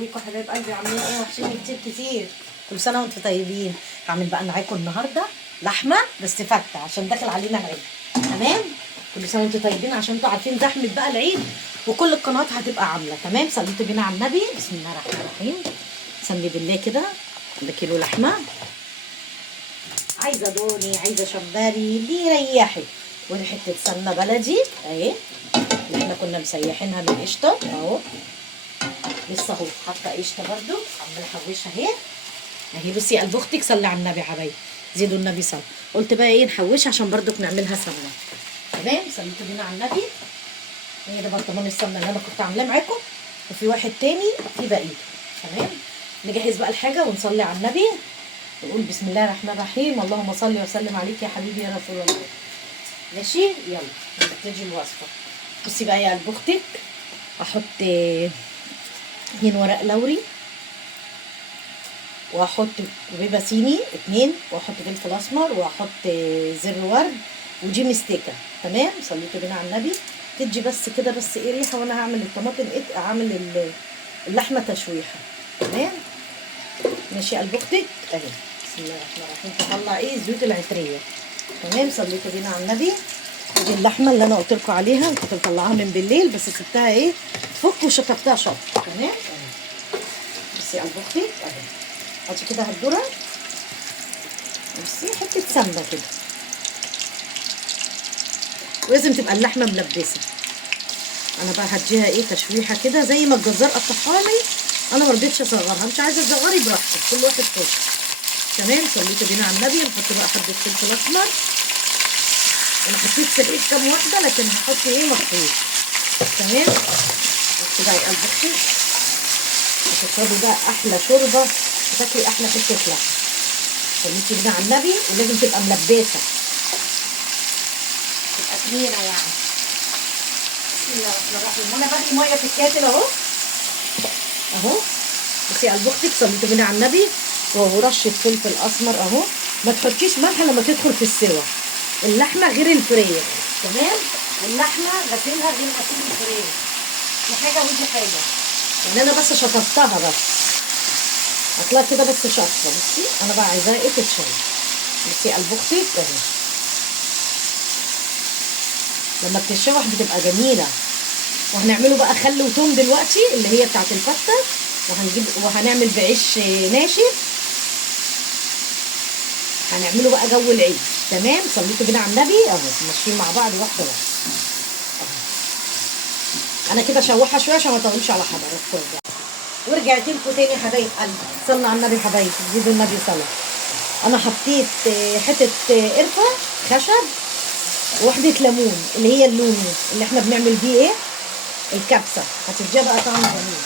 عليكم حبايب قلبي، عاملين ايه؟ وحشين كتير كتير. كل سنه وانتم طيبين. هعمل بقى معاكم النهارده لحمه بس فته عشان داخل علينا العيد. تمام؟ كل سنه وانتم طيبين عشان انتوا عارفين زحمه بقى العيد وكل القنوات هتبقى عامله. تمام؟ صليتوا بينا على النبي. بسم الله الرحمن الرحيم. سمي بالله كده. ده كيلو لحمه. عايزه دوني، عايزه شمبري اللي يريحك. ودي حته سمنه بلدي اهي اللي احنا كنا مسيحينها بالقشطه اهو. لسه اهو حاطه قشطه برده عماله احوشها اهي. بصي قلب اختك صلي على النبي حبايبي، زيدوا النبي صلى. قلت بقى ايه نحوشها عشان برضك نعملها سمنه. تمام؟ صليتوا بينا على النبي. هي ده برطمان السمنه اللي انا كنت عاملاه معاكم، وفي واحد تاني في بقيه. تمام؟ نجهز بقى الحاجه ونصلي على النبي ونقول بسم الله الرحمن الرحيم. اللهم صل وسلم عليك يا حبيبي يا رسول الله. ماشي؟ يلا نبتدي الوصفه. بصي بقى يا قلب اختك، احط 2 ورق لوري، واحط كوبيبه صيني 2، واحط فلفل اسمر، واحط زر ورد ودي مستكه. تمام؟ صليتوا بينا على النبي. تدي بس كده بس ايه ريحه، وانا هعمل الطماطم اعمل اللحمه تشويحه. تمام؟ ماشي قلب اختك اهي. بسم الله الرحمن الرحيم. تطلع ايه الزيوت العطريه. تمام؟ صليتوا بينا على النبي. دي اللحمه اللي انا قلت لكم عليها، كنت مطلعاها من بالليل بس سبتها ايه تفك وشطفتها شط. تمام؟ بصي قلب اختي اهي. حطي كده هالذره، بصي حته سمنه كده، ولازم تبقى اللحمه ملبسه. انا بقى هديها ايه تشويحه كده زي ما الجزار قطعها لي. انا ما رضيتش اصغرها، مش عايزه تصغري براحتك، كل واحد حر. تمام؟ صليتوا بينا على النبي. نحط بقى حبه فلفل اسمر. انا حطيت في العيد كام واحده لكن هحط ايه مخصوص. تمام؟ بصي بقى يا قلب اختي، هتشربي بقى احلى شوربه وتاكلي احلى حته لحمه. صليتي بينا على النبي. ولازم تبقى ملبسه، تبقى كبيره يعني. بسم الله الرحمن الرحيم. وانا بغلي ميه في الكاتل اهو اهو. بصي يا قلب اختك صليتوا بينا على النبي. وهو رشه فلفل اسمر اهو. ما تحطيش ملح لما تدخل في السوا. اللحمه غير الفريك. تمام؟ اللحمه غسيلها غير غسيل الفريك. دي حاجه ودي حاجه، يعني انا بس شطفتها بس هطلع كده بس شطفه. بصي انا بقى عايزاها ايه تتشوي. بصي يا قلب اختي اهي. لما بتتشوح بتبقى جميله. وهنعمله بقى خل وتوم دلوقتي اللي هي بتاعت الفته، وهنعمل بعيش ناشف. هنعمله بقى جو العيد. تمام؟ صليتوا بينا على النبي اهو. ماشيين مع بعض واحده واحده اهو. انا كده شوحها شويه عشان ما اطولش على حضراتكم. ورجعت لكم تاني حبايب قلبي. صلوا على النبي حبايبي، زيدوا النبي صلاه. انا حطيت حته قرفه خشب وواحده ليمون اللي هي اللومي اللي احنا بنعمل بيه ايه الكبسه. هتديها بقى طعم جميل.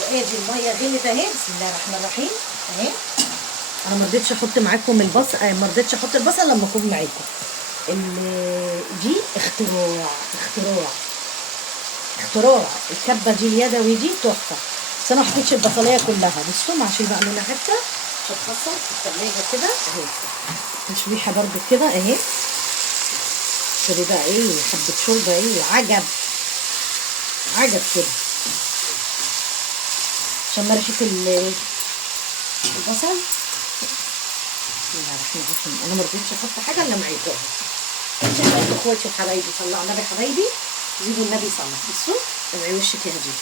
وادي الميه غلت اهي. بسم الله الرحمن الرحيم اهي. انا ما رضيتش احط معاكم البصل، ما رضيتش احط البصل لما اكون معاكم. دي اختراع الكبه دي اليدوي دي تحفه. بس انا ما حطيتش البصليه كلها. بصوا هشيل بقى منها حته عشان تخسر في الثلاجه كده اهي. تشويحه برده كده اهي. شوفي بقى ايه حبه شوربه ايه عجب كده عشان ريحه البصل. بسم الله الرحمن الرحيم. انا ما رضيتش احط حاجه الا معاكم. اخواتي وحبايبي صلوا على النبي حبايبي، زيدوا النبي صلى. بصوا اوعي وشك يهدي.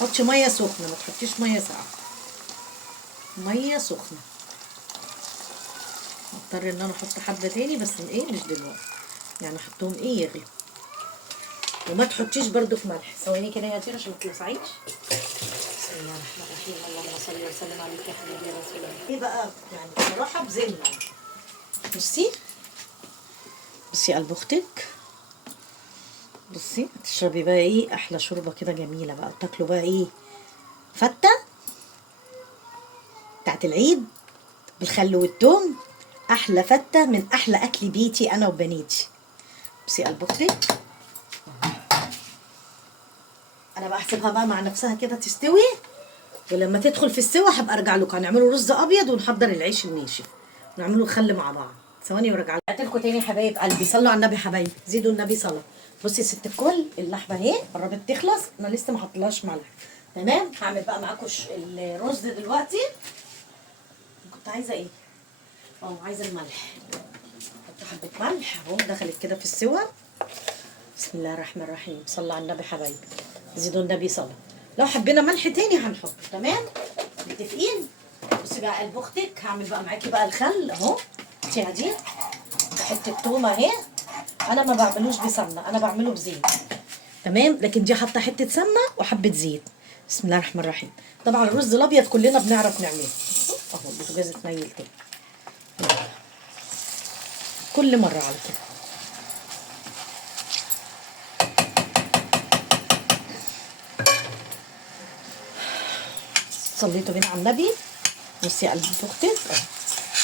حطي ميه سخنه، ما تحطيش ميه ساقعه. ميه سخنه. هضطر ان انا احط حبه تاني بس ايه مش دلوقتي، يعني احطهم ايه يغلوا. وما تحطيش برده في ملح. ثواني كده يا طير عشان ما تلسعيش. بسم الله الرحمن الرحيم. اللهم صل وسلم عليك يا حبيبي يا رسول الله. ايه بقى يعني بصراحه بزلة. بصي قلب اختك. بصي تشربي بقى ايه احلى شوربه كده جميله بقى. تاكلوا بقى ايه فته بتاعت العيد بالخل والثوم. احلى فته من احلى اكل بيتي انا وبناتي. بصي قلب اختك. انا بقى احسبها بقى مع نفسها كده تستوي، ولما تدخل في السوا هبقى ارجع لكم. هنعمله رز ابيض ونحضر العيش الناشف ونعمله خل مع بعض. ثواني وارجع لكم تاني حبايب قلبي. صلوا على النبي حبايبي، زيدوا النبي صلاه. بصي يا ست الكل، اللحمه اهي قربت تخلص، انا لسه ما حطيتلهاش ملح. تمام. هعمل بقى معاكم الرز دلوقتي. كنت عايزه ايه؟ عايزه الملح. احط حبه ملح اهو، دخلت كده في السوا. بسم الله الرحمن الرحيم. صلى على النبي حبايبي، زيدوا النبي صلاه. لو حبينا ملح تاني هنحط. تمام، متفقين. بصي بقى قلب اختك، هعمل بقى معاكي بقى الخل اهو. شفتيها دي؟ حته تومه اهي. انا ما بعملوش بسمنه، انا بعمله بزيت. تمام، لكن دي حاطه حته سمنه وحبه زيت. بسم الله الرحمن الرحيم. طبعا الرز الابيض كلنا بنعرف نعمله اهو. البوتاجاز اتنيل كده كل مره على كده. صليتوا بينا على النبي. بصي يا قلب اختك،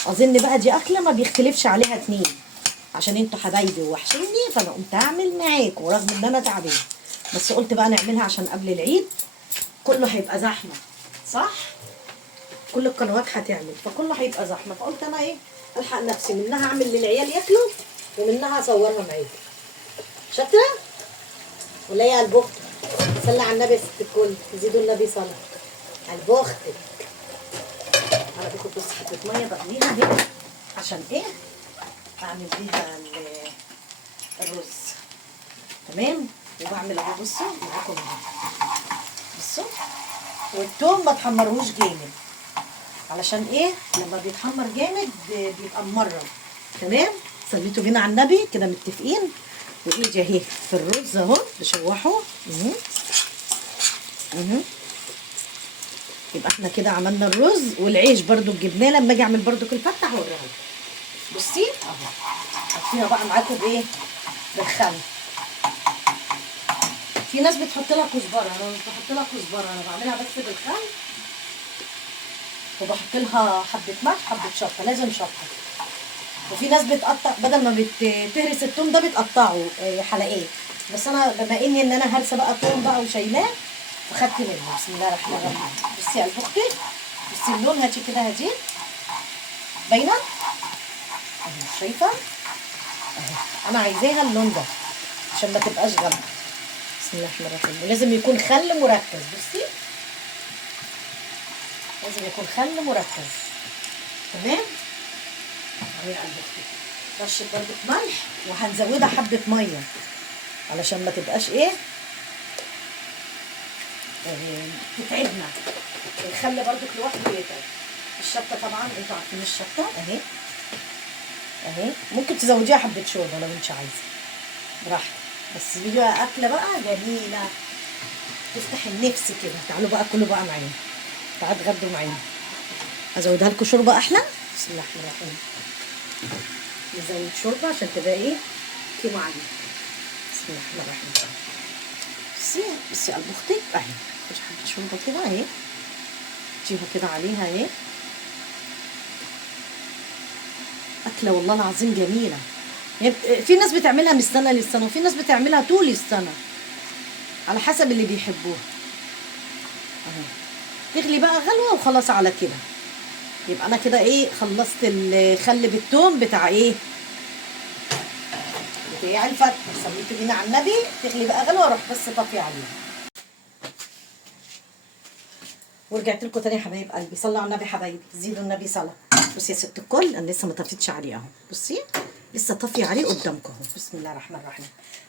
اظن بقى دي اكله ما بيختلفش عليها اتنين، عشان انتوا حبايبي ووحشيني، فانا قمت اعمل معاكم رغم ان انا تعبانه. بس قلت بقى نعملها عشان قبل العيد كله هيبقى زحمه، صح؟ كل القنوات هتعمل، فكله هيبقى زحمه، فقلت انا ايه، الحق نفسي منها اعمل للعيال ياكلوا ومنها اصورها معاكم. شاطره ولا ايه يا قلب اختك؟ صلي على النبي يا ست الكل، زيدوا النبي صلاه. قلب اختك. انا باخد بس حته ميه بغليها اهي، عشان ايه؟ اعمل بيها الرز. تمام. وبعمل اهو، بصوا معاكم اهو. بصوا، والثوم ما تحمروش جامد، علشان ايه؟ لما بيتحمر جامد بيبقى ممرر. تمام. صليتوا بينا على النبي كده، متفقين. وايدي اهي في الرز اهو بشوحه. يبقى احنا كده عملنا الرز، والعيش برضو جبناه لما اجي اعمل برضو الفتة هوريها لكم. بصي اهو، حطيها بقى معاكم بايه؟ بالخل. في ناس بتحط لها كزبره، انا مش بحط لها كزبره، انا بعملها بس بالخل، وبحط لها حبه ملح حبه شطه، لازم شطه. وفي ناس بتقطع بدل ما بتهرس التوم ده بتقطعه حلقات، بس انا بما ان انا هرسه بقى توم بقى وشايلاه، فخدت منه. بسم الله الرحمن الرحيم. بصي يا قلب اختي، بصي اللون هاتي كده، هاتي باينه اهي، شايفه اهي. انا عايزاها اللون ده عشان ما تبقاش غامقه. بسم الله الرحمن الرحيم. ولازم يكون خل مركز. بصي لازم يكون خل مركز. تمام. اهي يا قلب اختي، رشه برده ملح، وهنزودها حبه ميه علشان ما تبقاش ايه، تتعبنا. الخل برده لوحده بيتعب. الشطه طبعا انتوا عارفين الشطه اهي اهي. ممكن تزوديها حبه شوربه لو انت عايزه، براحتك. بس دي بقى اكله بقى جميله تفتح النفس كده. تعالوا بقى كلوا بقى معانا، تعالوا اتغدوا معانا. ازودها لكم شوربه احلى. بسم الله الرحمن الرحيم. نزود شوربه عشان تبقى ايه، كيمو عاليه. بسم الله الرحمن الرحيم. بصي قلب اختك اهي، خدي حبه شوربه كده اهي، تجيبوا كده عليها اهي. اكله والله العظيم جميله. في ناس بتعملها من السنه للسنه، وفي ناس بتعملها طول السنه، على حسب اللي بيحبوها اهي. تغلي بقى غلوه وخلاص على كده. يبقى انا كده ايه، خلصت الخل بالثوم بتاع ايه، بتاع الفتة. صليت بينا على النبي، تغلي بقى غلوه اروح بس طافيه عليها. ورجعت لكم تاني يا حبايب قلبي. صلوا على النبي حبايبي، زيدوا النبي صلاه. بصي يا ست الكل، انا لسه ما طفيتش عليه اهو. بصي لسه طافيه عليه قدامكم اهو. بسم الله الرحمن الرحيم.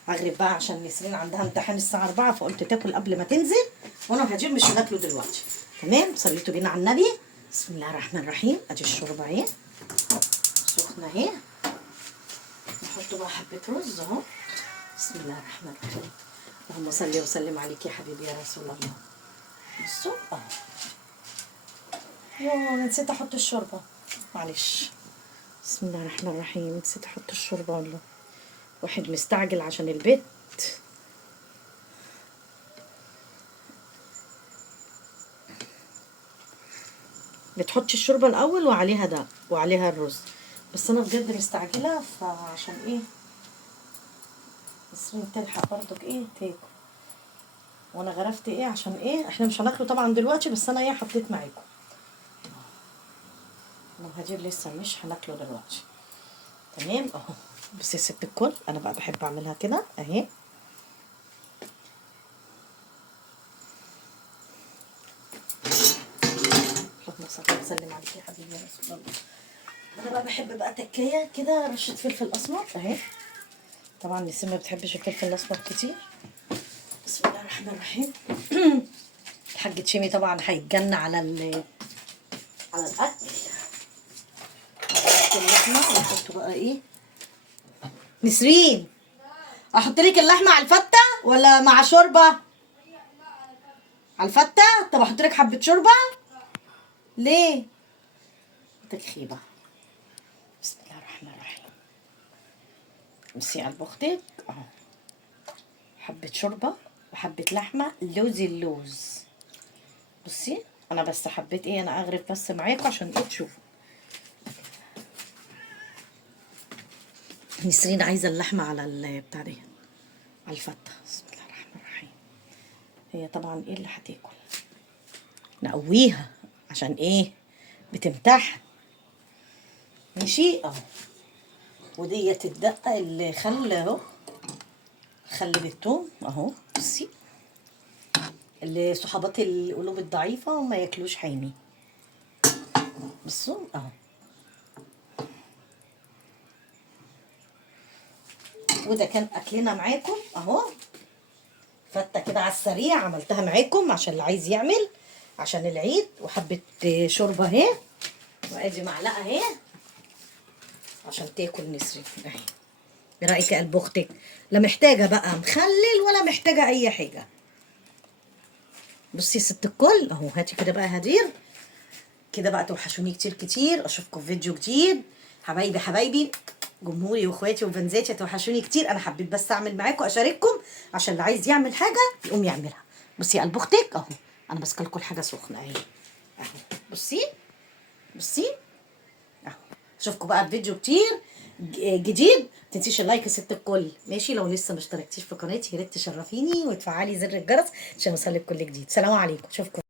هغرب بقى عشان نسرين عندها امتحان الساعه 4، فقلت تاكل قبل ما تنزل، وانا هجيب مش هناكله دلوقتي. تمام. صليتوا بينا على النبي. بسم الله الرحمن الرحيم. ادي الشوربه اهي سخنه اهي. نحط بقى حبه رز اهو. بسم الله الرحمن الرحيم. اللهم صل وسلم عليك يا حبيبي يا رسول الله. بصوا اهو. انا نسيت احط الشوربه، معلش. بسم الله الرحمن الرحيم. نسيت احط الشوربه والله، واحد مستعجل عشان البيت. بتحطي الشوربه الاول وعليها ده وعليها الرز، بس انا بجد مستعجله، فعشان ايه بس تلحق برضك ايه تاكل. وانا غرفت ايه عشان ايه، احنا مش هناكله طبعا دلوقتي، بس انا ايه حطيت معاكم. المهاجر لسه مش هناكله دلوقتي. تمام اهو. بس يا ست الكل، انا بقى بحب اعملها كده اهي. صلى وسلم عليك يا حبيبي يا رسول الله. انا بقى بحب بقى تكايه كده رشه فلفل اسمر اهي. طبعا نسيم ما بتحبش الفلفل الاسمر كتير. بسم الله الرحمن الرحيم. الحاج تشيمي طبعا هيتجن على على الاكل. هحط اللحمه ونحط بقى ايه. نسرين احط لك اللحمه على الفته ولا مع شوربه؟ على الفته. طب احط لك حبه شوربه. ليه؟ خيبه. بسم الله الرحمن الرحيم. بصي على بختك اهو، حبه شوربه وحبه لحمه لوز اللوز. بصي انا بس حبيت ايه، انا اغرف بس معاكم عشان ايه تشوفوا. نسرين عايزه اللحمه على بتاع ده، على الفته. بسم الله الرحمن الرحيم. هي طبعا ايه اللي هتاكل، نقويها عشان ايه بتمتحن. ماشي اهو. وديت الدقه اللي خل اهو، خل بالثوم اهو. بصي اللي صحابات القلوب الضعيفه وما ياكلوش حامي. بصوا اهو. وده كان اكلنا معاكم اهو، فته كده على السريع عملتها معاكم عشان اللي عايز يعمل عشان العيد. وحبه شوربه اهي، وادي معلقه اهي عشان تاكل نسرين اهي. ايه رايك يا قلب اختك؟ لا محتاجه بقى مخلل ولا محتاجه اي حاجه. بصي يا ست الكل اهو. هاتي كده بقى هدير كده بقى. توحشوني كتير كتير. اشوفكم في فيديو جديد حبايبي. حبايبي جمهوري واخواتي وبنزاتي توحشوني كتير. انا حبيت بس اعمل معاكم اشارككم عشان اللي عايز يعمل حاجه يقوم يعملها. بصي يا قلب اختك اهو، انا ماسكه لكم حاجه سخنه اهي اهو. بصي بصي اهو. اشوفكم بقى في فيديو كتير جديد. متنسيش اللايك يا ست الكل. ماشي لو لسه ما اشتركتيش في قناتي يا ريت تشرفيني وتفعلي زر الجرس عشان يوصلك كل جديد. سلام عليكم. اشوفكم.